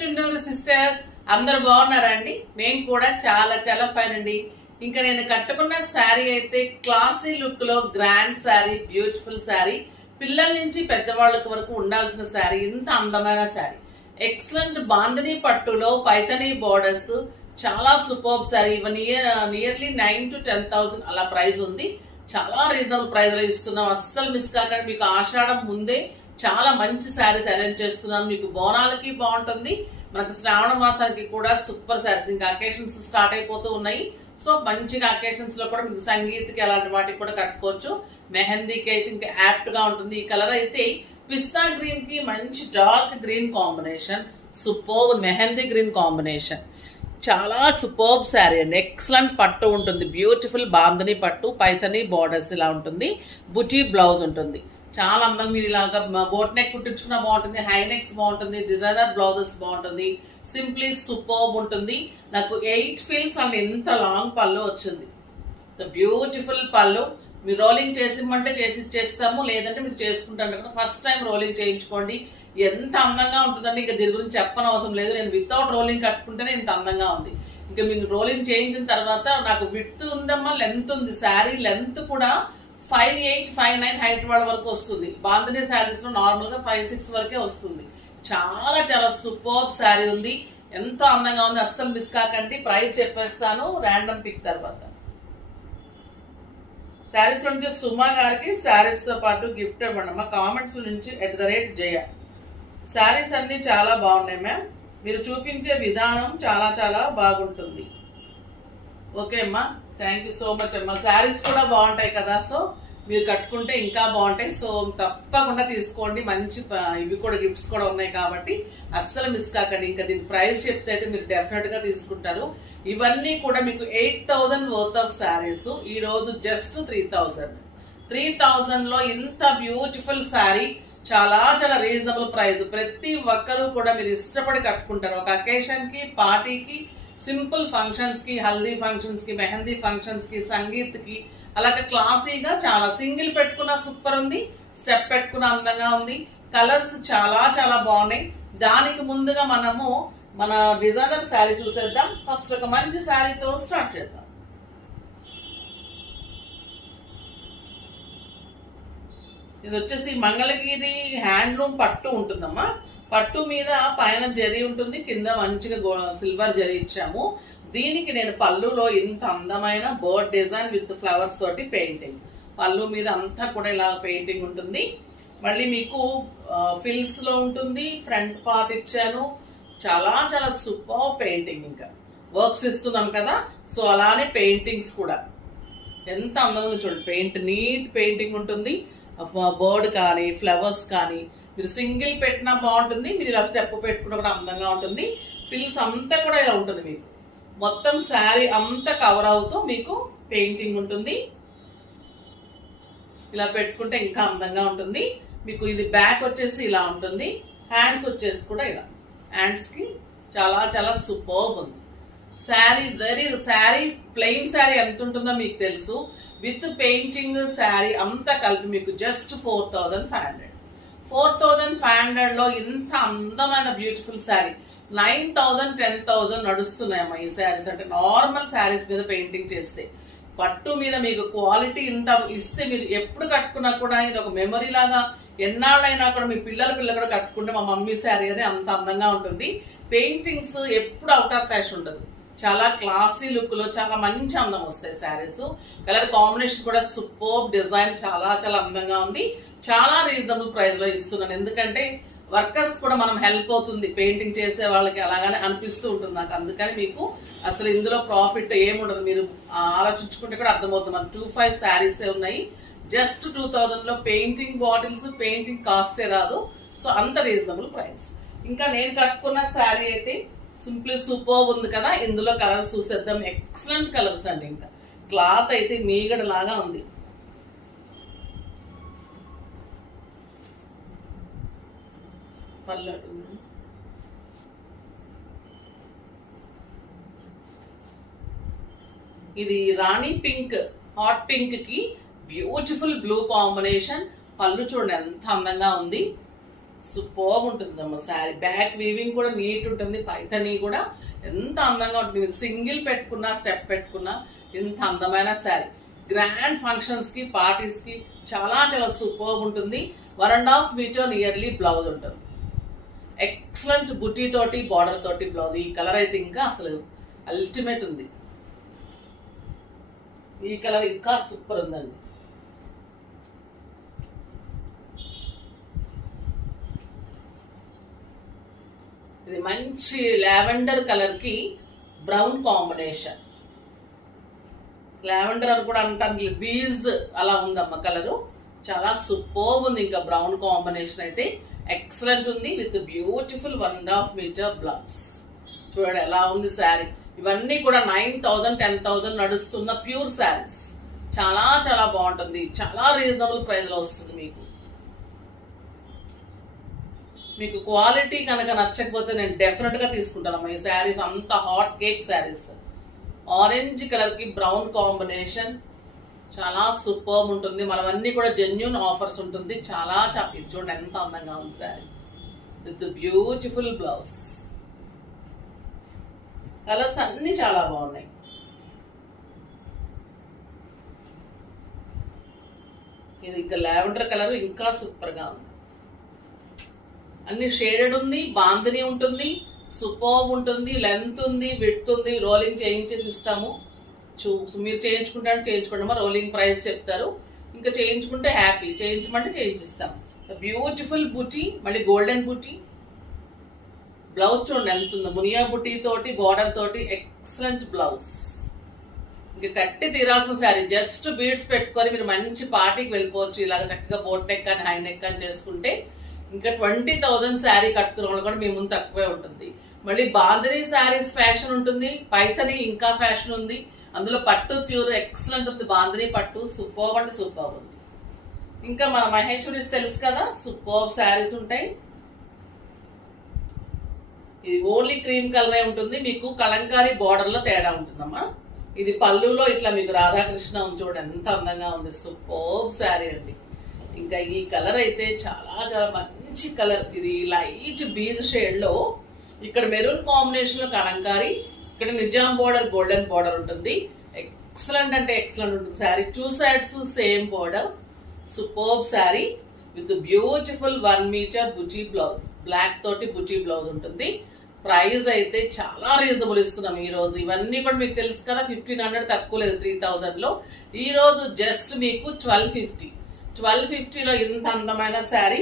Chunduru sisters, అందరు బాగున్నారండి? మేము కూడా చాలా చాలా ఫైన్ అండి. ఇంకా నేను కట్టుకున్న శారీ అయితే క్లాసీ లుక్ లో గ్రాండ్ శారీ, బ్యూటిఫుల్ శారీ, పిల్లల నుంచి పెద్దవాళ్ళకి వరకు ఉండాల్సిన శారీ. ఇంత అందమైన శారీ, ఎక్సలెంట్ బాందిని పట్టులో పైతనీ బోర్డర్స్, చాలా సూపర్బ్ శారీ. నియర్లీ 9,000 to 10,000 అలా ప్రైస్ ఉంది. చాలా రీజనబుల్ ప్రైస్ లో ఇస్తున్నాం, అస్సలు మిస్ కాకండి. మీకు ఆషాఢం ముందే చాలా మంచి శారీస్ అరేంజ్ చేస్తున్నాను. మీకు బోనాలకి బాగుంటుంది, మనకు శ్రావణ మాసానికి కూడా సూపర్ శారీస్. ఇంకా అకేషన్స్ స్టార్ట్ అయిపోతూ ఉన్నాయి. సో మంచిగా అకేషన్స్ లో కూడా మీకు సంగీత్కి అలాంటి వాటికి కూడా కట్టుకోవచ్చు. మెహందీకి అయితే ఇంకా యాప్ట్ గా ఉంటుంది. ఈ కలర్ అయితే పిస్తా గ్రీన్ కి మంచి dark green combination, super mehndi green combination. చాలా సూపర్బ్ శారీ అండి. ఎక్సలెంట్ పట్టు ఉంటుంది, బ్యూటిఫుల్ బాందని పట్టు, పైతనీ బార్డర్స్ ఇలా ఉంటుంది, బుటీ బ్లౌజ్ ఉంటుంది. చాలా అందంగా మీరు ఇలాగా బోట్ నెక్ కుట్టించుకున్నా బాగుంటుంది, హై నెక్స్ బాగుంటుంది, డిజైనర్ బ్లౌజెస్ బాగుంటుంది, సింప్లీ సూపర్బ్ ఉంటుంది. నాకు 8 ఫీల్స్ అండ్ ఎంత లాంగ్ పళ్ళు వచ్చింది, బ్యూటిఫుల్ పళ్ళు. మీరు రోలింగ్ చేసిమ్మంటే చేసి ఇచ్చేస్తాము, లేదంటే మీరు చేసుకుంటాను కదా. ఫస్ట్ టైం రోలింగ్ చేయించుకోండి, ఎంత అందంగా ఉంటుందండి. ఇంకా దీని గురించి చెప్పనవసరం లేదు. నేను వితౌట్ రోలింగ్ కట్టుకుంటేనే ఇంత అందంగా ఉంది. ఇంకా మీకు రోలింగ్ చేయించిన తర్వాత నాకు విడ్త్ ఉందమ్మా, లెంత్ ఉంది. శారీ లెంత్ కూడా 5'8", 5'9" హైట్ వాళ్ళ వరకు వస్తుంది. బాంధనీ శారీస్ లో నార్మల్ గా 5'6" వరకే వస్తుంది. చాలా చాలా సూపర్బ్ శారీ ఉంది, ఎంతో అందంగా ఉంది. అస్సలు మిస్ కాకండి. ప్రైస్ చెప్పేస్తాను ర్యాండమ్ పిక్ తర్వాత. శారీస్ నుంచి సుమా గారికి శారీస్ తో పాటు గిఫ్ట్ ఇవ్వండి అమ్మా. కామెంట్స్ నుంచి @జయ. శారీస్ అన్ని చాలా బాగున్నాయి మ్యామ్, మీరు చూపించే విధానం చాలా చాలా బాగుంటుంది. ఓకే అమ్మా, థ్యాంక్ యూ సో మచ్ అమ్మా. శారీస్ కూడా బాగుంటాయి కదా, సో మీరు కట్టుకుంటే ఇంకా బాగుంటాయి. సో తప్పకుండా తీసుకోండి. మంచి ఇవి కూడా గిఫ్ట్స్ కూడా ఉన్నాయి కాబట్టి అస్సలు మిస్ కాకండి. ఇంకా దీని ప్రైస్ చెప్తే అయితే మీరు డెఫినెట్ గా తీసుకుంటారు. ఇవన్నీ కూడా మీకు 8,000 వర్త్ ఆఫ్ శారీస్. ఈ రోజు జస్ట్ 3,000 లో ఇంత బ్యూటిఫుల్ శారీ, చాలా చాలా రీజనబుల్ ప్రైస్. ప్రతి ఒక్కరూ కూడా మీరు ఇష్టపడి కట్టుకుంటారు. ఒక అకేషన్ కి, పార్టీకి, సింపుల్ ఫంక్షన్స్ కి, హల్దీ ఫంక్షన్స్ కి, మెహందీ ఫంక్షన్స్ కి, సంగీత్ కి, అలాగే క్లాసీగా చాలా. సింగిల్ పెట్టుకున్న సూపర్ ఉంది, స్టెప్ పెట్టుకున్న అందంగా ఉంది. కలర్స్ చాలా చాలా బాగున్నాయి. దానికి ముందుగా మనము మన డిజైనర్ శారీ చూసేద్దాం. ఫస్ట్ ఒక మంచి శారీతో స్టార్ట్ చేద్దాం. ఇది వచ్చేసి మంగళగిరి హ్యాండ్లూమ్ పట్టు ఉంటుందమ్మా. పట్టు మీద పైన జరీ ఉంటుంది, కింద మంచిగా సిల్వర్ జరీ ఇచ్చాము. దీనికి నేను పళ్ళులో ఇంత అందమైన బర్డ్ డిజైన్ విత్ ఫ్లవర్స్ తోటి పెయింటింగ్. పళ్ళు మీద అంతా కూడా ఇలా పెయింటింగ్ ఉంటుంది. మళ్ళీ మీకు ఫిల్స్ లో ఉంటుంది, ఫ్రంట్ పార్ట్ ఇచ్చాను. చాలా చాలా సూపర్ పెయింటింగ్. ఇంకా వర్క్స్ ఇస్తున్నాం కదా, సో అలానే పెయింటింగ్స్ కూడా ఎంత అందంగా చూడండి. నీట్ పెయింటింగ్ ఉంటుంది. బర్డ్ కానీ, ఫ్లవర్స్ కానీ, మీరు సింగిల్ పెట్టినా బాగుంటుంది, మీరు ఇలా స్టెప్ పెట్టుకున్నా కూడా అందంగా ఉంటుంది. ఫిల్స్ అంతా కూడా ఇలా ఉంటుంది. మీకు మొత్తం శారీ అంతా కవర్ అవుతూ మీకు పెయింటింగ్ ఉంటుంది. ఇలా పెట్టుకుంటే ఇంకా అందంగా ఉంటుంది. మీకు ఇది బ్యాక్ వచ్చేసి ఇలా ఉంటుంది, హ్యాండ్స్ వచ్చేసి కూడా ఇలా. హ్యాండ్స్ కి చాలా చాలా సూపర్బ్ ఉంది శారీ. శారీ ప్లెయిన్ శారీ ఎంత ఉంటుందో మీకు తెలుసు. విత్ పెయింటింగ్ శారీ అంతా కలిపి మీకు జస్ట్ 4,500. 4,500 లో ఇంత అందమైన బ్యూటిఫుల్ శారీ. 9,000, 10,000 నడుస్తున్నాయమ్మా ఈ శారీస్. అంటే నార్మల్ శారీస్ మీద పెయింటింగ్ చేస్తే, పట్టు మీద మీకు క్వాలిటీ ఇంత ఇస్తే మీరు ఎప్పుడు కట్టుకున్నా కూడా ఇది ఒక మెమరీ లాగా ఎన్నాళ్ళైనా కూడా మీ పిల్లలు కూడా కట్టుకుంటే మా మమ్మీ శారీ అని అంత అందంగా ఉంటుంది. పెయింటింగ్స్ ఎప్పుడు అవుట్ ఆఫ్ ఫ్యాషన్ ఉండదు. చాలా క్లాసీ లుక్ లో చాలా మంచి అందం వస్తాయి శారీస్. కలర్ కాంబినేషన్ కూడా సూపర్, డిజైన్ చాలా చాలా అందంగా ఉంది. చాలా రీజనబుల్ ప్రైస్ లో ఇస్తున్నాను, ఎందుకంటే వర్కర్స్ కూడా మనం హెల్ప్ అవుతుంది. పెయింటింగ్ చేసే వాళ్ళకి అలాగానే అనిపిస్తూ ఉంటుంది నాకు. అందుకని మీకు అసలు ఇందులో ప్రాఫిట్ ఏముండదు, మీరు ఆలోచించుకుంటే కూడా అర్థమవుతుంది. మన 2,500 శారీసే ఉన్నాయి. జస్ట్ 2,000 లో పెయింటింగ్ బాటిల్స్, పెయింటింగ్ కాస్టే రాదు. సో అంత రీజనబుల్ ప్రైస్. ఇంకా నేను కట్టుకున్న శారీ అయితే సింప్లీ సూపర్ ఉంది కదా. ఇందులో కలర్స్ చూసేద్దాం. ఎక్సలెంట్ కలర్స్ అండి. ఇంకా క్లాత్ అయితే మీగడ లాగా ఉంది. ఇది రాణి పింక్, హాట్ పింక్ కి బ్యూటిఫుల్ బ్లూ కాంబినేషన్. పళ్ళు చూడండి ఎంత అందంగా ఉంది. సూపర్ ఉంటుందమ్మా శారీ. బ్యాక్ వీవింగ్ కూడా నీట్ ఉంటుంది, పైతని కూడా ఎంత అందంగా ఉంటుంది. మీరు సింగిల్ పెట్టుకున్నా స్టెప్ పెట్టుకున్నా ఎంత అందమైన శారీ. గ్రాండ్ ఫంక్షన్స్ కి పార్టీస్ కి చాలా చాలా సూపర్ ఉంటుంది. 1.5 మీటర్ నియర్లీ బ్లౌజ్ ఉంటుంది. ఎక్సలెంట్ బుటీ తోటి బార్డర్ తోటి బ్లౌజ్. ఈ కలర్ అయితే ఇంకా అసలు అల్టిమేట్ ఉంది. ఈ కలర్ ఇంకా సూపర్ ఉందండి. ఇది మంచి లావెండర్ కలర్ కి బ్రౌన్ కాంబినేషన్. లావెండర్ అని కూడా అంటాను, బీజ్ అలా ఉందమ్మ కలరు. చాలా సూపర్ ఉంది. ఇంకా బ్రౌన్ కాంబినేషన్ అయితే ఎక్సలెంట్ ఉంది విత్ బ్యూటిఫుల్ 1.5 మీటర్ బ్లౌజ్. చూడండి ఎలా ఉంది శారీ. ఇవన్నీ కూడా 9,000 10,000 నడుస్తున్న ప్యూర్ శారీస్. చాలా చాలా బాగుంటుంది. చాలా రీజనబుల్ ప్రైస్ లో వస్తుంది మీకు క్వాలిటీ కనుక నచ్చకపోతే నేను డెఫినెట్ గా తీసుకుంటాను. ఈ శారీస్ అంత hot cake saris. Orange colour కి బ్రౌన్ కాంబినేషన్ చాలా సూపర్ ఉంటుంది. మనవన్నీ కూడా జెన్యూన్ ఆఫర్స్ ఉంటుంది. చాలా చాపి చూడండి ఎంత అందంగా ఉంది sari with beautiful blouse. Colours అన్ని చాలా బాగున్నాయి. ఇది ఇంకా లావెండర్ కలర్ ఇంకా సూపర్ గా ఉంది. అన్ని షేడెడ్ ఉంది, బాందిని ఉంటుంది, సూపర్ ఉంటుంది, లెంత్ ఉంది, విడ్త్ ఉంది. రోలింగ్ చేయించేసి ఇస్తాము. మీరు చేయించుకుంటామా రోలింగ్ ప్రైస్ చెప్తారు. ఇంకా చేయించుకుంటే హ్యాపీ, చేయించమంటే చేయించిస్తాం. బ్యూటిఫుల్ బుటీ, మళ్ళీ గోల్డెన్ బుటీ. బ్లౌజ్ చూడండి ఎంత ఉందో, మునియా బుటీ తోటి బార్డర్ తోటి ఎక్సలెంట్ బ్లౌజ్. ఇంకా కట్టి తీరాల్సిన శారీ. జస్ట్ బీడ్స్ పెట్టుకొని మీరు మంచి పార్టీకి వెళ్ళిపోవచ్చు. ఇలాగ చక్కగా బోట్ నెక్ కానీ హై నెక్ కానీ చేసుకుంటే ఇంకా 20,000 శారీ కట్టుకున్న వాళ్ళు కూడా మీ ముందు తక్కువే ఉంటుంది. మళ్ళీ బాందిని శారీస్ ఫ్యాషన్ ఉంటుంది, పైతని ఇంకా ఫ్యాషన్ ఉంది. అందులో పట్టు ప్యూర్ ఎక్సలెంట్ ఉంది. బాందిని పట్టు సూపర్ అంటే సూపర్ ఉంది. ఇంకా మన మహేశ్వరీస్ తెలుసు కదా, సూపర్ శారీస్ ఉంటాయి. ఇది ఓన్లీ క్రీమ్ కలరే ఉంటుంది. మీకు కలంకారీ బార్డర్ లో తేడా ఉంటుందమ్మా. ఇది పళ్ళులో ఇట్లా మీకు రాధాకృష్ణ ఉంది చూడండి ఎంత అందంగా ఉంది. సూపర్ శారీ అండి. ఇంకా ఈ కలర్ అయితే చాలా చాలా మంచి కలర్. ఇది లైట్ బీజ్ షేడ్ లో ఇక్కడ మెరూన్ కాంబినేషన్ లో కలంకారీ, ఇక్కడ నిజాం బోర్డర్ గోల్డెన్ బోర్డర్ ఉంటుంది. ఎక్సలెంట్ అంటే ఎక్సలెంట్ ఉంటుంది sari. 2 sides same border. Super sari with beautiful 1 metre బుటీ బ్లౌజ్. బ్లాక్ తోటి బుటీ బ్లౌజ్ ఉంటుంది. ప్రైస్ అయితే చాలా రీజనబుల్ ఇస్తున్నాం ఈ రోజు. ఇవన్నీ కూడా మీకు తెలుసు కదా, 1500 తక్కువ లేదు 3000 లో. ఈ రోజు జస్ట్ మీకు 1250లో ఇంత అందమైన శారీ.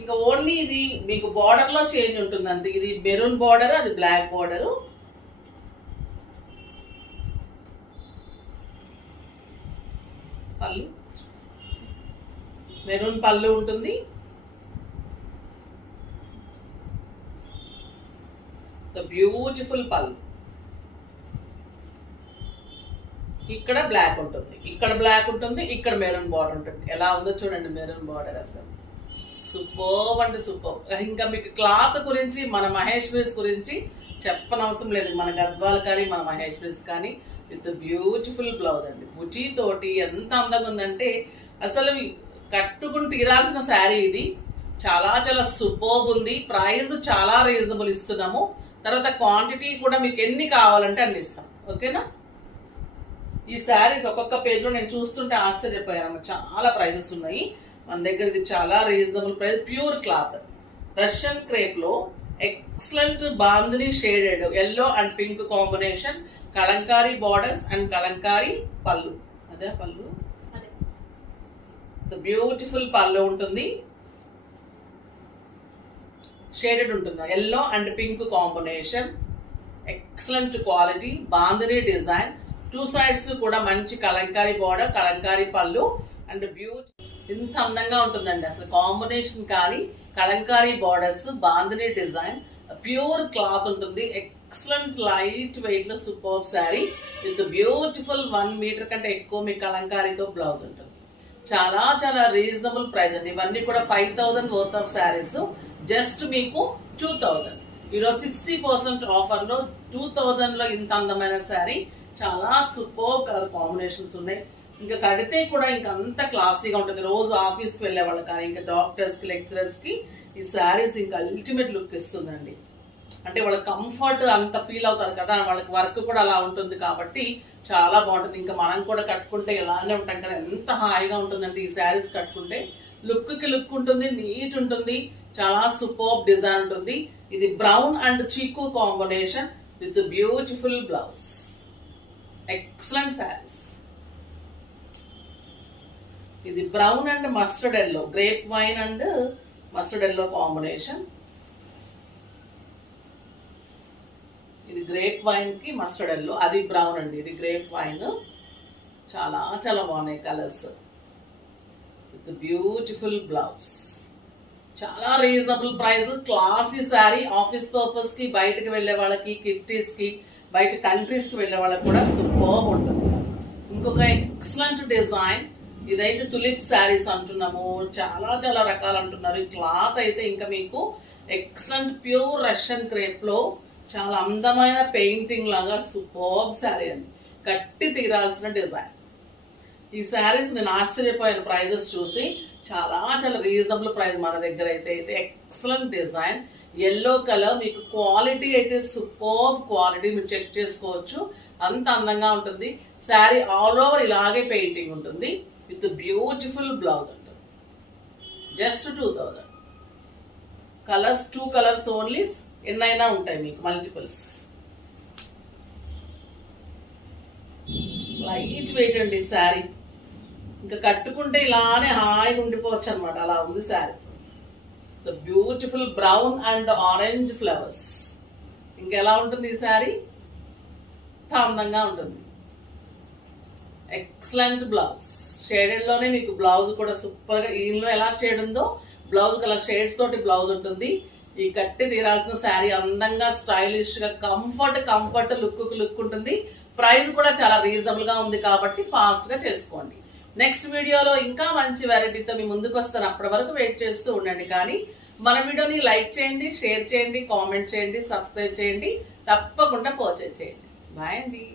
ఇంకా ఓన్లీ ఇది మీకు బార్డర్ లో చేంజ్ ఉంటుంది అంతే. ఇది మెరూన్ బార్డర్, అది బ్లాక్ బార్డర్. పళ్ళు మెరూన్ పళ్ళు ఉంటుంది. బ్యూటిఫుల్ పళ్ళు. ఇక్కడ బ్లాక్ ఉంటుంది, ఇక్కడ బ్లాక్ ఉంటుంది, ఇక్కడ మెరూన్ బార్డర్ ఉంటుంది. ఎలా ఉందో చూడండి మెరూన్ బార్డర్. అసలు సూపర్ అంటే సూపర్. ఇంకా మీకు క్లాత్ గురించి మన మహేశ్వరీస్ గురించి చెప్పనవసరం లేదు. మన గద్వాల్ కానీ మన మహేశ్వరీస్ కానీ విత్ బ్యూటిఫుల్ బ్లౌజ్ అండి. బుటీ తోటి ఎంత అందంగా ఉందంటే అసలు కట్టుకుని తీరాల్సిన శారీ ఇది. చాలా చాలా సూపర్ ఉంది. ప్రైస్ చాలా రీజనబుల్ ఇస్తున్నాము. తర్వాత క్వాంటిటీ కూడా మీకు ఎన్ని కావాలంటే అన్ని ఇస్తాం. ఓకేనా. ఈ శారీస్ ఒక్కొక్క పేజ్ లో నేను చూస్తుంటే ఆశ్చర్యపోయాను. చాలా ప్రైజెస్ ఉన్నాయి మన దగ్గర. ఇది చాలా reasonable price. Pure cloth Russian crepe లో excellent bandhani shaded yellow and pink combination. Kalamkari borders and kalamkari పళ్ళు. అదే పళ్ళు, బ్యూటిఫుల్ పళ్ళు ఉంటుంది. షేడెడ్ ఉంటుంది. Yellow and pink combination. Excellent quality. Bandhani design. 2 sides కూడా మంచి కలంకారీ బార్డర్, కలంకారీ పళ్ళు అండ్ బ్యూటిఫుల్. ఇంత అందంగా ఉంటుందండి అసలు కాంబినేషన్. కానీ Kalamkari borders, bandhani design, pure cloth ఉంటుంది. ఎక్సలెంట్ లైట్ వెయిట్ లో super sari with beautiful 1 metre కంటే ఎక్కువ మీ కలంకారీతో బ్లౌజ్ ఉంటుంది. చాలా చాలా రీజనబుల్ ప్రైస్ అండి. ఇవన్నీ కూడా 5000 వర్త్ ఆఫ్ శారీస్. జస్ట్ మీకు 2000. ఈరోజు 60% ఆఫర్ లో 2000 లో ఇంత అందమైన శారీ. చాలా సూపర్ కలర్ కాంబినేషన్స్ ఉన్నాయి. ఇంకా కడితే కూడా ఇంకా అంత క్లాసీగా ఉంటుంది. రోజు ఆఫీస్కి వెళ్ళే వాళ్ళు కానీ ఇంకా డాక్టర్స్కి లెక్చరర్స్కి ఈ శారీస్ ఇంకా అల్టిమేట్ లుక్ ఇస్తుందండి. అంటే వాళ్ళకి కంఫర్ట్ అంత ఫీల్ అవుతారు కదా, వాళ్ళకి వర్క్ కూడా అలా ఉంటుంది కాబట్టి చాలా బాగుంటుంది. ఇంకా మనం కూడా కట్టుకుంటే ఇలానే ఉంటాం కదా, ఎంత హాయిగా ఉంటుందంటే ఈ శారీస్ కట్టుకుంటే. లుక్కి లుక్ ఉంటుంది, నీట్ ఉంటుంది, చాలా సూపర్ డిజైన్ ఉంటుంది. ఇది బ్రౌన్ అండ్ చీకు combination with beautiful blouse. Excellent sarees. ఇది brown and mustard yellow, grape wine and mustard yellow combination. ఇది గ్రేప్ వైన్ కి మస్టర్డ్ ఎల్లో, అది బ్రౌన్ అండి, ఇది గ్రేప్ వైన్. చాలా చాలా బాగున్నాయి కలర్స్ విత్ బ్యూటిఫుల్ బ్లౌజ్. చాలా reasonable price, classy saree. Office purpose కి, బయటకు వెళ్ళే వాళ్ళకి, కిట్టీస్ కి, బయట కంట్రీస్ కి వెళ్ళే వాళ్ళకి కూడా సూపర్ ఉంటుంది. ఇంకొక ఎక్సలెంట్ డిజైన్, ఇదైతే తులిప్ శారీస్ అంటున్నాము, చాలా చాలా రకాలు అంటున్నారు. ఈ క్లాత్ అయితే ఇంకా మీకు ఎక్సలెంట్ ప్యూర్ రష్యన్ క్రేప్ లో చాలా అందమైన పెయింటింగ్ లాగా సూపర్ శారీ అండి, కట్టి తీరాల్సిన డిజైన్. ఈ శారీస్ నేను ఆశ్చర్యపోయిన ప్రైజెస్ చూసి. చాలా చాలా రీజనబుల్ ప్రైస్ మన దగ్గర అయితే ఎక్సలెంట్ డిజైన్. ఎల్లో కలర్, మీకు క్వాలిటీ అయితే సూపర్ క్వాలిటీ, మీరు చెక్ చేసుకోవచ్చు, అంత అందంగా ఉంటుంది. శారీ ఆల్ ఓవర్ ఇలాగే పెయింటింగ్ ఉంటుంది విత్ బ్యూటిఫుల్ బ్లౌజ్ ఉంటుంది. జస్ట్ 2000. కలర్స్ 2 కలర్స్ ఓన్లీ, ఎన్నైనా ఉంటాయి మీకు మల్టిపుల్స్. లైట్ వెయిట్ అండి శారీ, ఇంకా కట్టుకుంటే ఇలానే హాయిగా ఉండిపోవచ్చు అనమాట, అలా ఉంది sari. The beautiful brown and orange flowers. ఇంకెలా ఉంటుంది ఈ శారీ, అందంగా ఉంటుంది. ఎక్సలెంట్ బ్లౌజ్, షేడెడ్ లోనే మీకు బ్లౌజ్ కూడా సూపర్ గా, ఈలో ఎలా షేడ్ ఉందో బ్లౌజ్ కలర్ షేడ్స్ తోటి బ్లౌజ్ ఉంటుంది. ఈ కట్టి తీరాల్సిన శారీ అందంగా, స్టైలిష్ గా, కంఫర్ట్ లుక్ ఉంటుంది. ప్రైస్ కూడా చాలా రీజనబుల్ గా ఉంది కాబట్టి ఫాస్ట్ గా చేసుకోండి. నెక్స్ట్ వీడియోలో ఇంకా మంచి వెరైటీతో మీ ముందుకు వస్తాను, అప్పటి వరకు వెయిట్ చేస్తూ ఉండండి. కానీ మన వీడియోని లైక్ చేయండి, షేర్ చేయండి, కామెంట్ చేయండి, సబ్స్క్రైబ్ చేయండి, తప్పకుండా పర్చేజ్ చేయండి. బాయ్ అండి.